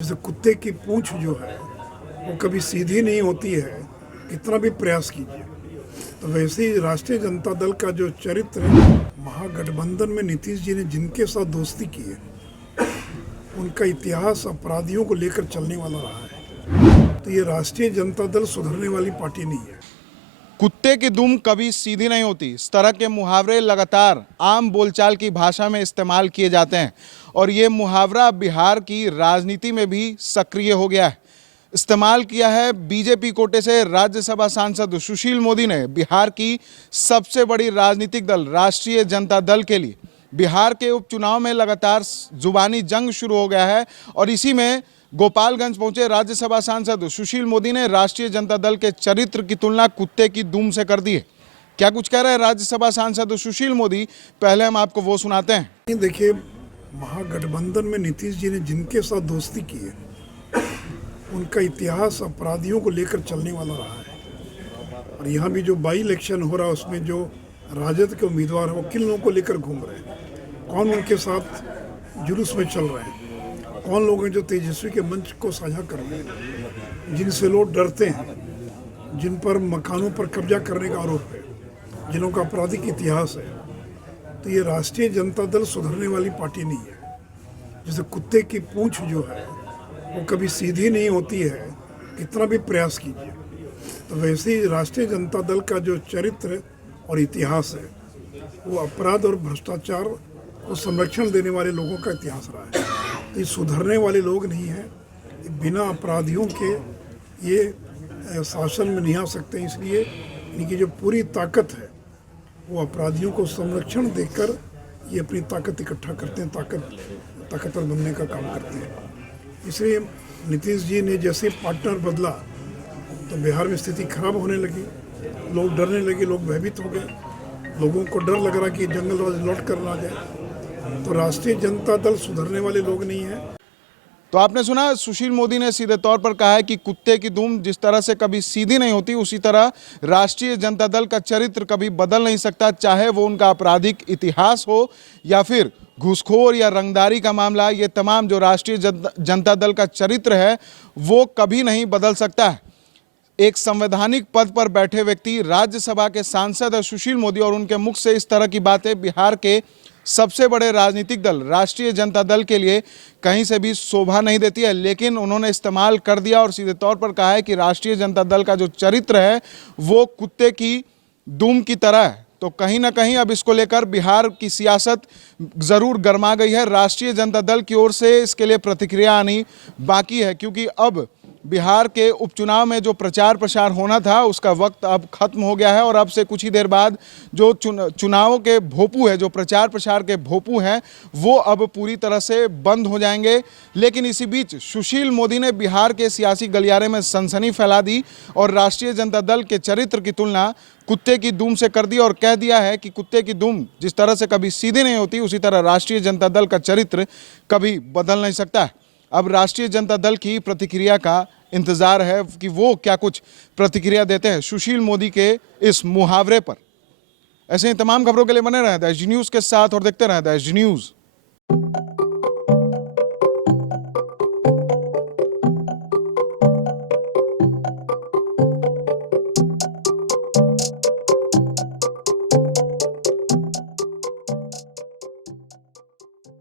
जैसे कुत्ते की पूंछ जो है वो कभी सीधी नहीं होती है, कितना भी प्रयास कीजिए। तो वैसे ही राष्ट्रीय जनता दल का जो चरित्र महागठबंधन में नीतीश जी ने जिनके साथ दोस्ती की है, उनका इतिहास अपराधियों को लेकर चलने वाला रहा है। तो ये राष्ट्रीय जनता दल सुधरने वाली पार्टी नहीं है। कुत्ते की दुम कभी सीधी नहीं होती, इस तरह के मुहावरे लगातार आम बोलचाल की भाषा में इस्तेमाल किए जाते हैं और ये मुहावरा बिहार की राजनीति में भी सक्रिय हो गया है। इस्तेमाल किया है बीजेपी कोटे से राज्यसभा सांसद सुशील मोदी ने बिहार की सबसे बड़ी राजनीतिक दल राष्ट्रीय जनता दल के लिए। बिहार के उपचुनाव में लगातार जुबानी जंग शुरू हो गया है और इसी में गोपालगंज पहुंचे राज्यसभा सांसद सुशील मोदी ने राष्ट्रीय जनता दल के चरित्र की तुलना कुत्ते की दुम से कर दी है। क्या कुछ कह रहे हैं राज्यसभा सांसद सुशील मोदी, पहले हम आपको वो सुनाते हैं। देखिए, महागठबंधन में नीतीश जी ने जिनके साथ दोस्ती की है, उनका इतिहास अपराधियों को लेकर चलने वाला रहा है। और यहाँ भी जो बाई इलेक्शन हो रहा है उसमें जो राजद के उम्मीदवार हैं वो किन लोगों को लेकर घूम रहे हैं, कौन उनके साथ जुलूस में चल रहे हैं, कौन लोग हैं जो तेजस्वी के मंच को साझा कर रहे हैं, जिनसे लोग डरते हैं, जिन पर मकानों पर कब्जा करने का आरोप है, जिनों का आपराधिक इतिहास है। तो ये राष्ट्रीय जनता दल सुधरने वाली पार्टी नहीं है। जैसे कुत्ते की पूंछ जो है वो कभी सीधी नहीं होती है, कितना भी प्रयास कीजिए। तो वैसे ही राष्ट्रीय जनता दल का जो चरित्र और इतिहास है वो अपराध और भ्रष्टाचार को संरक्षण देने वाले लोगों का इतिहास रहा है। तो ये सुधरने वाले लोग नहीं हैं, बिना अपराधियों के ये शासन में नहीं आ सकते। इसलिए इनकी जो पूरी ताकत है वो अपराधियों को संरक्षण देकर ये अपनी ताकत इकट्ठा करते हैं, ताकतवर बनने का काम करते हैं। इसलिए नीतीश जी ने जैसे पार्टनर बदला तो बिहार में स्थिति खराब होने लगी, लोग डरने लगे, लोग भयभीत हो गए, लोगों को डर लग रहा कि जंगलराज लौट कर ना जाए। तो राष्ट्रीय जनता दल सुधरने वाले लोग नहीं है। तो आपने सुना, सुशील मोदी ने सीधे तौर पर कहा है कि कुत्ते की दुम जिस तरह से कभी सीधी नहीं होती, उसी तरह राष्ट्रीय जनता दल का चरित्र कभी बदल नहीं सकता, चाहे वो उनका आपराधिक इतिहास हो या फिर घूसखोर या रंगदारी का मामला। ये तमाम जो राष्ट्रीय जनता दल का चरित्र है वो कभी नहीं बदल सकता है। एक संवैधानिक पद पर बैठे व्यक्ति, राज्यसभा के सांसद सुशील मोदी, और उनके मुख से इस तरह की बातें बिहार के सबसे बड़े राजनीतिक दल राष्ट्रीय जनता दल के लिए कहीं से भी शोभा नहीं देती है। लेकिन उन्होंने इस्तेमाल कर दिया और सीधे तौर पर कहा है कि राष्ट्रीय जनता दल का जो चरित्र है वो कुत्ते की दुम की तरह है। तो कहीं ना कहीं अब इसको लेकर बिहार की सियासत ज़रूर गर्मा गई है। राष्ट्रीय जनता दल की ओर से इसके लिए प्रतिक्रिया आनी बाकी है, क्योंकि अब बिहार के उपचुनाव में जो प्रचार प्रसार होना था उसका वक्त अब खत्म हो गया है और अब से कुछ ही देर बाद जो चुनावों के भोंपू है, जो प्रचार प्रसार के भोंपू हैं, वो अब पूरी तरह से बंद हो जाएंगे। लेकिन इसी बीच सुशील मोदी ने बिहार के सियासी गलियारे में सनसनी फैला दी और राष्ट्रीय जनता दल के चरित्र की तुलना कुत्ते की दुम से कर दी और कह दिया है कि कुत्ते की दुम जिस तरह से कभी सीधी नहीं होती, उसी तरह राष्ट्रीय जनता दल का चरित्र कभी बदल नहीं सकता है। अब राष्ट्रीय जनता दल की प्रतिक्रिया का इंतजार है कि वो क्या कुछ प्रतिक्रिया देते हैं सुशील मोदी के इस मुहावरे पर। ऐसे ही तमाम खबरों के लिए बने रहें द एज न्यूज़ के साथ और देखते रहें द एज न्यूज़।